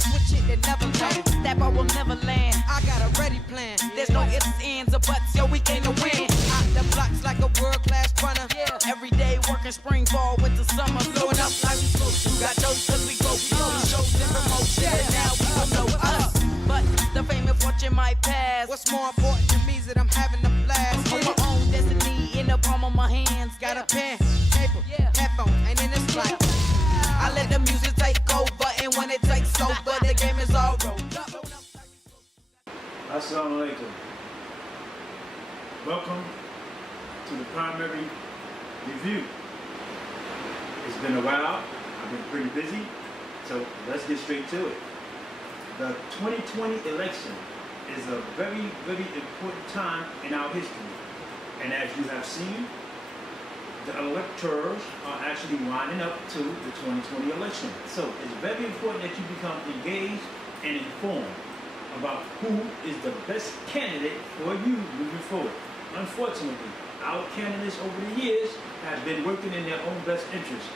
switch it and never land. That bar will never land. I got a ready plan. There's no ifs, ands, or buts, yo, we came to win. Out the blocks like a world-class runner. Every day working spring, fall, winter, summer. Blowing up like we supposed to. Got those cause we go through shows and promotion. And now we don't know us. But the fame and fortune might pass. What's more important to me is that I'm having a blast. On my own destiny in the palm of my hands. Got a pen, paper, headphones, and then it's like I let the music take over, and when it takes over, the game is all rolled up. Assalamu alaikum. Welcome to the primary review. It's been a while. I've been pretty busy, so let's get straight to it. The 2020 election is a very, very important time in our history. And as you have seen, the electors are actually winding up to the 2020 election. So it's very important that you become engaged and informed about who is the best candidate for you moving forward. Unfortunately, our candidates over the years have been working in their own best interest,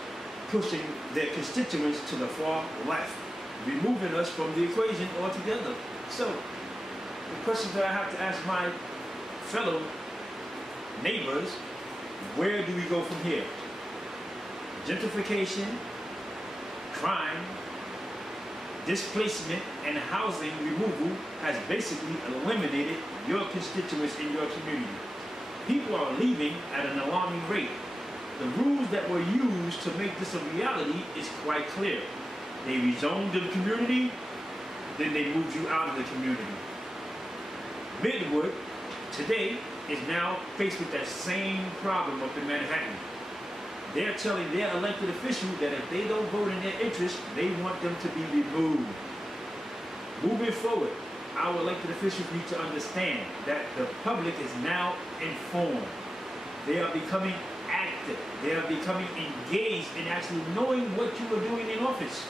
pushing their constituents to the far left, removing us from the equation altogether. So, the question that I have to ask my fellow neighbors, where do we go from here? Gentrification, crime, displacement, and housing removal has basically eliminated your constituents in your community. People are leaving at an alarming rate. The rules that were used to make this a reality is quite clear. They rezoned the community, then they moved you out of the community. Midwood, today, is now faced with that same problem up in Manhattan. They're telling their elected officials that if they don't vote in their interest, they want them to be removed. Moving forward, our elected officials need to understand that the public is now informed. They are becoming active. They are becoming engaged in actually knowing what you are doing in office.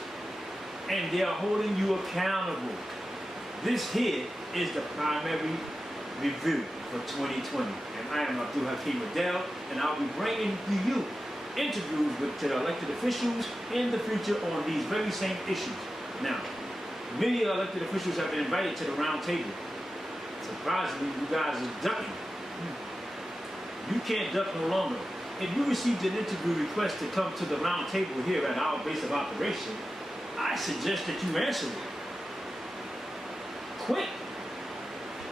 And they are holding you accountable. This here is the primary review for 2020. And I am Abdul Hakeem Adel, and I'll be bringing to you interviews with the elected officials in the future on these very same issues. Now, many elected officials have been invited to the round table. Surprisingly, you guys are ducking. You can't duck no longer. If you received an interview request to come to the round table here at our base of operation, I suggest that you answer it. Quick!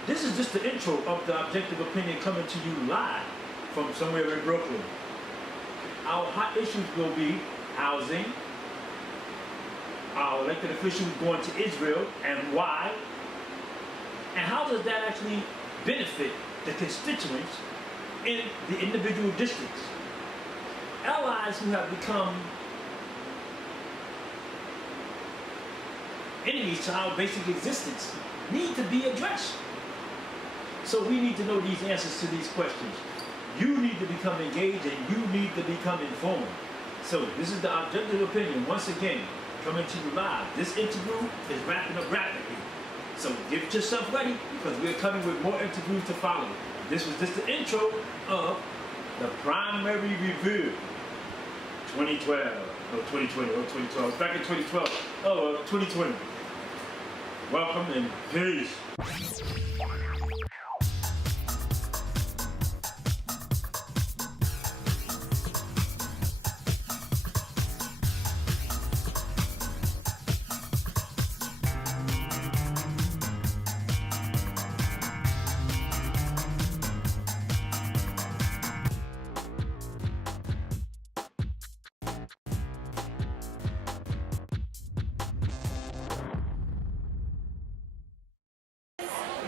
This is just the intro of the Objective Opinion coming to you live from somewhere in Brooklyn. Our hot issues will be housing, our elected officials going to Israel and why, and how does that actually benefit the constituents in the individual districts. Allies who have become enemies to our basic existence need to be addressed. So we need to know these answers to these questions. You need to become engaged and you need to become informed. So this is the Objective Opinion, once again, coming to you live. This interview is wrapping up rapidly. So get yourself ready because we're coming with more interviews to follow. This was just the intro of the primary review 2012. No, 2020, or 2012. Back in 2012. 2020. Welcome and peace.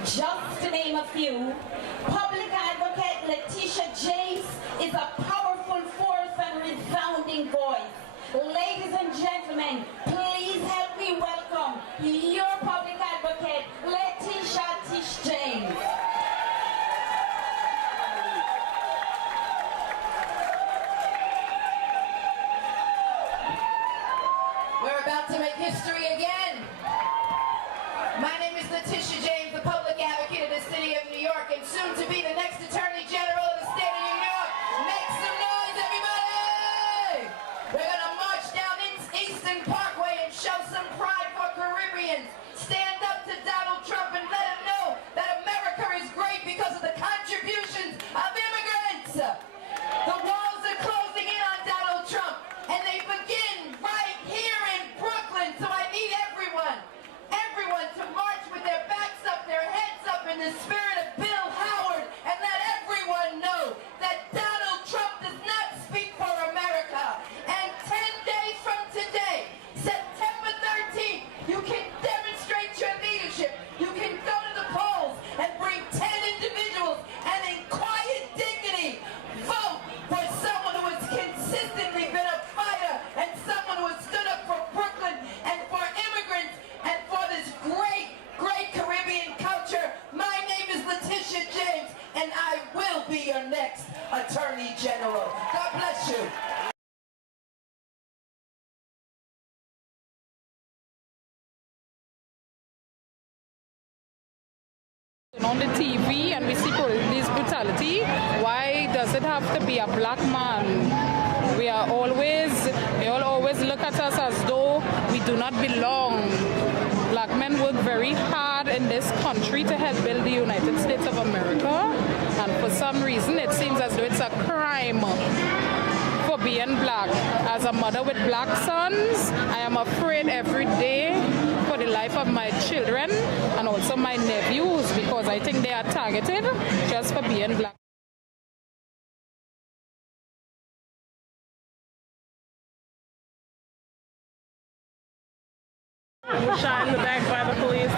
Just to name a few, Public Advocate Letitia James is a powerful force and resounding voice. Ladies and gentlemen, please help me welcome your Public Advocate, Letitia Tish James. We're about to make history again. My name is Letitia James, the Public Advocate of the City of New York, and soon to be the next Attorney General of the State of New York. Make some noise, everybody! We're gonna march down Eastern Parkway and show some pride for Caribbean. on the TV and we see police brutality, why does it have to be a black man? They all always look at us as though we do not belong. Black men work very hard in this country to help build the United States of America, and for some reason it seems as though it's a crime for being black. As a mother with black sons, I am afraid every day for the life of my children and also my nephews, because I think they are targeted just for being black. Was shot in the back by the police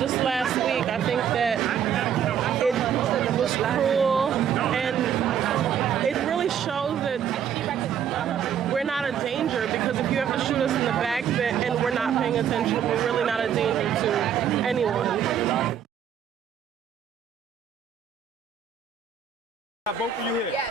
just last week. I think that it was cruel, and it really shows that we're not a danger, because if you have to shoot us in the back and we're not paying attention, we're really not a danger to anyone. Both of you here. Yes.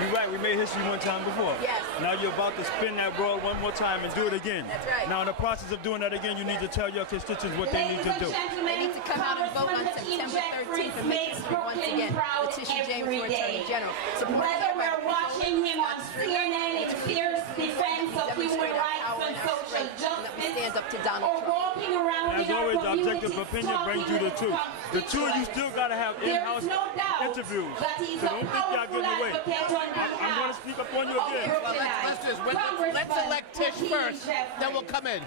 You're right, we made history one time before. Yes. Now you're about to spin that world one more time and do it again. That's right. Now in the process of doing that again, you need to tell your constituents what they need to do. They need to come out and vote on September 13th and make history once again. Letitia James for Attorney General. Whether we're watching him on CNN in fierce defense of human rights and social justice, stand up to Donald or Trump. walking around As in our always, the objective communities opinion brings you the truth. The two of you still got to have in-house There's no doubt interviews. that he's So a don't think y'all powerful getting away. advocate on I'm going to speak up on you again. Well, let's elect Tish first, then we'll come in.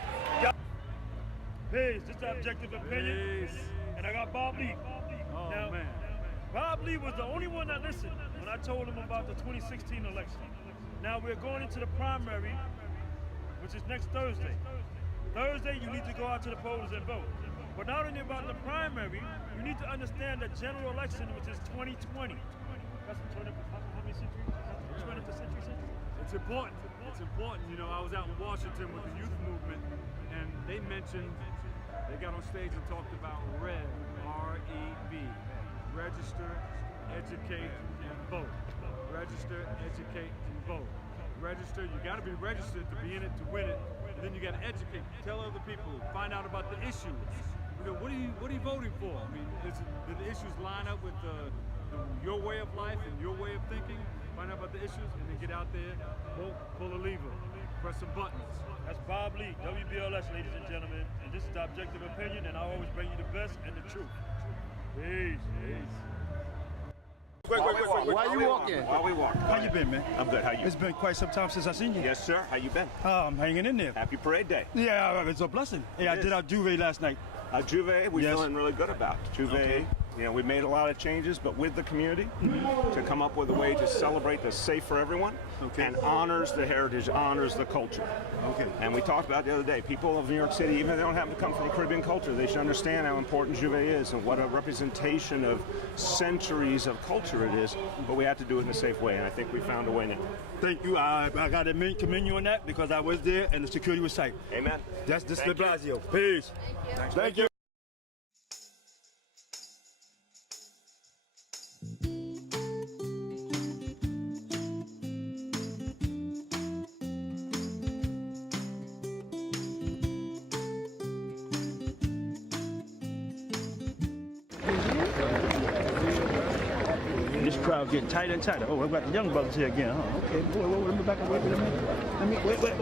Peace. This is the objective opinion. And I got Bob Lee. Oh, now, man. Bob Lee was the only one that listened when I told him about the 2016 election. Now we're going into the primary, which is next Thursday. Thursday, you need to go out to the polls and vote. But not only about the primary, you need to understand the general election, which is 2020. That's the 20th, how many centuries? 20th century? It's important. It's important. You know, I was out in Washington with the youth movement, and they mentioned, they got on stage and talked about REV, R-E-V, register, educate, and vote. Register, educate, and vote. Register, you got to be registered to be in it, to win it, and then you got to educate, tell other people, find out about the issues. You know, what are you voting for? I mean, do the issues line up with your way of life and your way of thinking? Find out about the issues, and then get out there, vote, pull a lever, press some buttons. That's Bob Lee, WBLS, ladies and gentlemen. And this is the objective opinion, and I always bring you the best and the truth. Peace. Wait. Why are you walking? While we walk. How you been, man? I'm good. How you? It's been quite some time since I've seen you. Yes, sir. How you been? I'm hanging in there. Happy Parade Day. Yeah, it's a blessing. Hey, I did our Juve last night. Juve, we're Yes. feeling really good about. Juve, Okay. you know, we made a lot of changes, but with the community to come up with a way to celebrate that's safe for everyone and honors the heritage, honors the culture. Okay. And we talked about the other day, people of New York City, even if they don't happen to come from Caribbean culture, they should understand how important Juve is and what a representation of centuries of culture it is, but we have to do it in a safe way, and I think we found a way now. Thank you. I got to commend you on that because I was there and the security was tight. Amen. That's this de Thank you. Blasio. Peace. Thank you. This crowd getting tighter and tighter. Oh, I've got the young brothers here again, huh? Okay, boy, let me back away for a minute. Wait.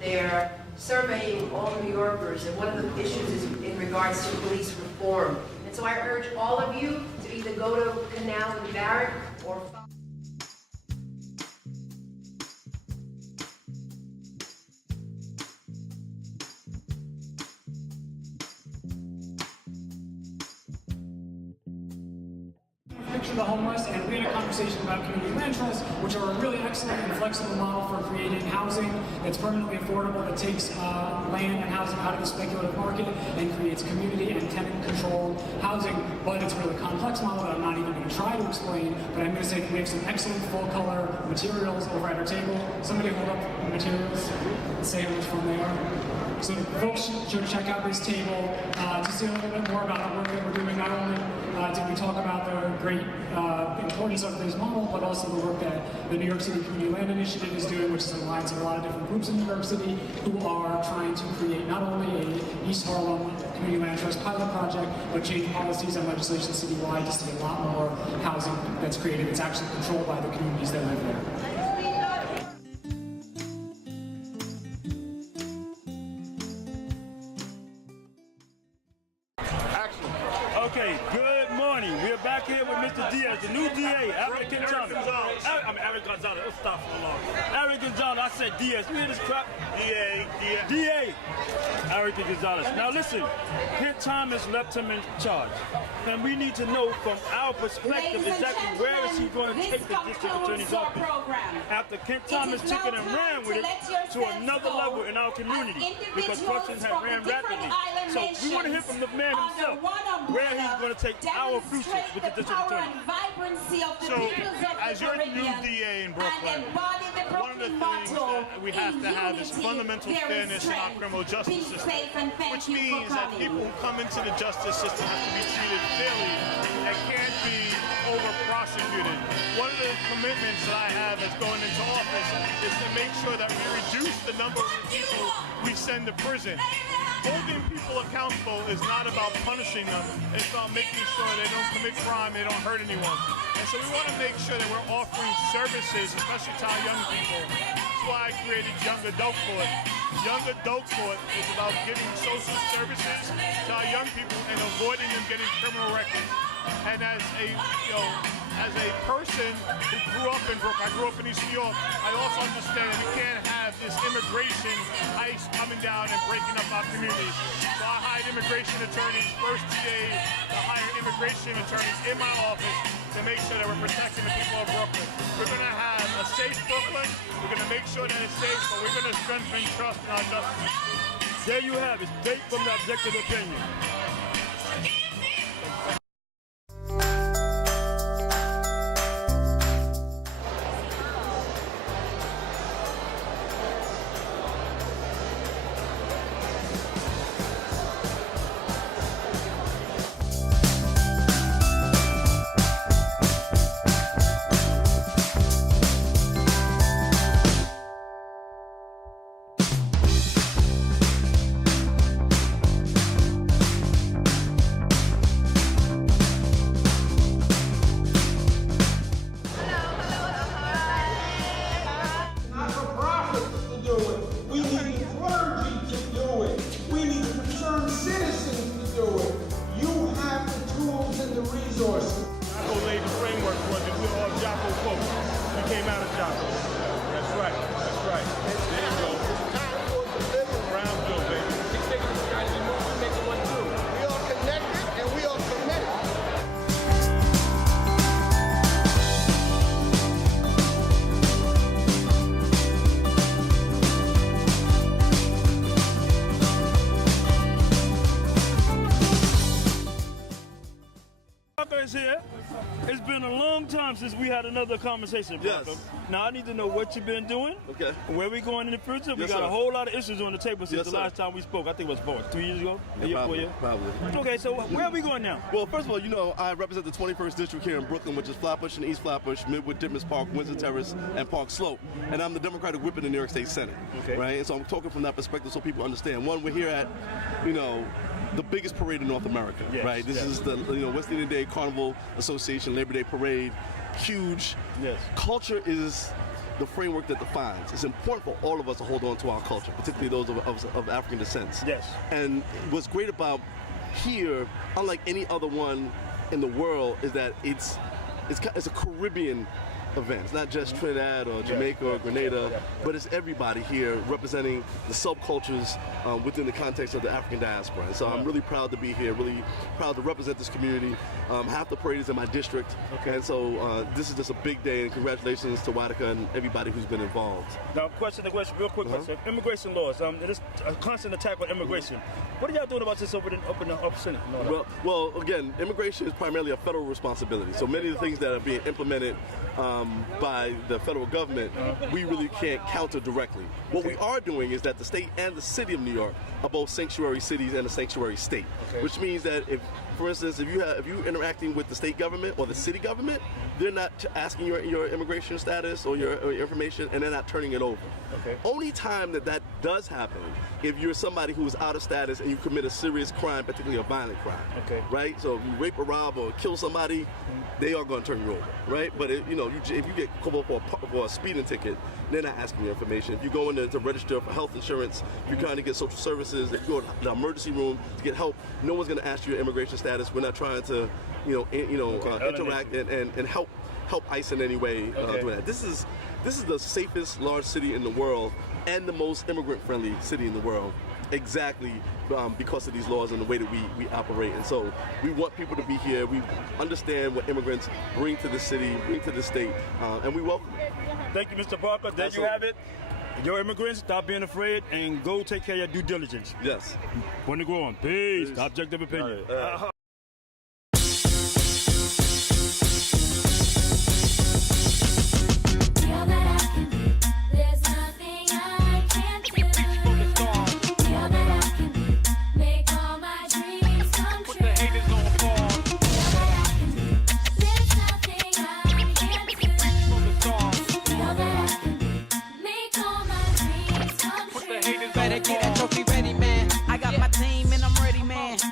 They're surveying all New Yorkers, and one of the issues is in regards to police reform. And so I urge all of you to either go to Canal and Barrett or Picture the homeless, and we had a conversation about community land trusts, which are a really excellent and flexible model for creating housing that's permanently affordable, that takes land and housing out of the speculative market and creates community and tenant-controlled housing. But it's a really complex model that I'm not even going to try to explain, but I'm going to say that we have some excellent full-color materials over at our table. Somebody hold up the materials and say how much fun they are. So folks should check out this table to see a little bit more about the work that we're doing. Not only did we talk about the great importance of this model, but also the work that the New York City Community Land Initiative is doing, which is an alliance of a lot of different groups in New York City who are trying to create not only a East Harlem Community Land Trust pilot project, but change policies and legislation citywide to see a lot more housing that's created that's actually controlled by the communities that live there. Okay, good morning. We're back here with Mr. Diaz, the new DA, Eric Gonzalez. Eric Gonzalez. Let's stop for a long. Eric Gonzalez. I said Diaz. You hear this crap? DA. Eric Gonzalez. Now listen, Kent Thomas left him in charge. And we need to know from our perspective exactly where is he going to take the district attorney's office after Kent Thomas took it and ran with it to another level in our community because questions have ran rapidly. So we want to hear from the man himself where he's going to take our future with the district attorney. So, as your new DA in Brooklyn, one of the things that we have to have is fundamental fairness in our criminal justice system, which means that people who come into the justice system have to be treated fairly and can't be over-prosecuted. One of the commitments that I have as going into office is to make sure that we reduce the number of people we send to prison. Holding people accountable is not about punishing them. It's about making sure they don't commit crime, they don't hurt anyone. And so we want to make sure that we're offering services, especially to our young people. That's why I created Young Adult Court. Young Adult Court is about giving social services to our young people and avoiding them getting criminal records. And as a person who grew up in Brooklyn, I grew up in East New York, I also understand that we can't have this immigration ice coming down and breaking up our communities. So I hired immigration attorneys, first DA to hire immigration attorneys in my office to make sure that we're protecting the people of Brooklyn. We're going to have a safe Brooklyn, we're going to make sure that it's safe, but we're going to strengthen trust in our justice. There you have it, straight from the objective opinion. Here. It's been a long time since we had another conversation, Parker. Yes. Now I need to know what you've been doing. Okay. Where we going in the future? We got a whole lot of issues on the table since the last time we spoke. I think it was 3 years ago? Probably. Okay, so where are we going now? Well, first of all, you know, I represent the 21st District here in Brooklyn, which is Flatbush and East Flatbush, Midwood, Ditmas Park, Windsor Terrace, and Park Slope. And I'm the Democratic whip in the New York State Senate. Okay. Right? And so I'm talking from that perspective so people understand. One, we're here at, you know, the biggest parade in North America, right? This is the West Indian Day Carnival Association Labor Day Parade, huge. Yes. Culture is the framework that defines. It's important for all of us to hold on to our culture, particularly those of African descent. Yes. And what's great about here, unlike any other one in the world, is that it's a Caribbean event. It's not just Trinidad or Jamaica or Grenada, but it's everybody here representing the subcultures within the context of the African diaspora. And so I'm really proud to be here, really proud to represent this community. Half the parade is in my district, and so this is just a big day, and congratulations to Watica and everybody who's been involved. Now, real quick question. Immigration laws, there's a constant attack on immigration. What are y'all doing about this up in the Senate? Well, again, immigration is primarily a federal responsibility. So many of the things that are being implemented by the federal government, we really can't counter directly. What we are doing is that the state and the city of New York are both sanctuary cities and a sanctuary state, which means that if, for instance, if you're interacting with the state government or the city government, they're not asking your immigration status or your information, and they're not turning it over. Only time that does happen if you're somebody who's out of status and you commit a serious crime, particularly a violent crime. Right? So if you rape or rob or kill somebody, they are going to turn you over. Right? But if you get called up for a speeding ticket, they're not asking you information. If you go in there to register for health insurance, if you're trying to get social services, if you go to the emergency room to get help, no one's going to ask you your immigration status. We're not trying to, interact and help ICE in any way doing that. This is the safest large city in the world and the most immigrant-friendly city in the world, exactly because of these laws and the way that we operate. And so we want people to be here. We understand what immigrants bring to the city, bring to the state, and we welcome it. Thank you, Mr. Parker. There you have it. Your immigrants, stop being afraid and go take care of your due diligence. Yes. Want to go on. Peace. Objective opinion.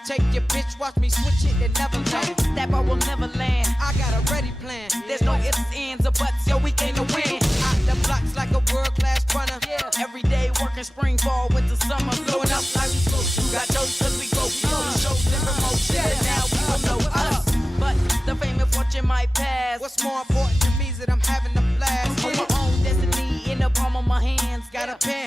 Take your bitch, watch me switch it and never land. That ball will never land. I got a ready plan. There's no ifs, ands, or buts, yo, we came to win. Out the blocks like a world-class runner. Every day working spring, fall, winter, summer. Blowing up like we supposed to. Got those cause we go through shows and promotion. And now we don't know us. But the fame and fortune might pass. What's more important to me is that I'm having a blast. On my own destiny in the palm of my hands. Got a pen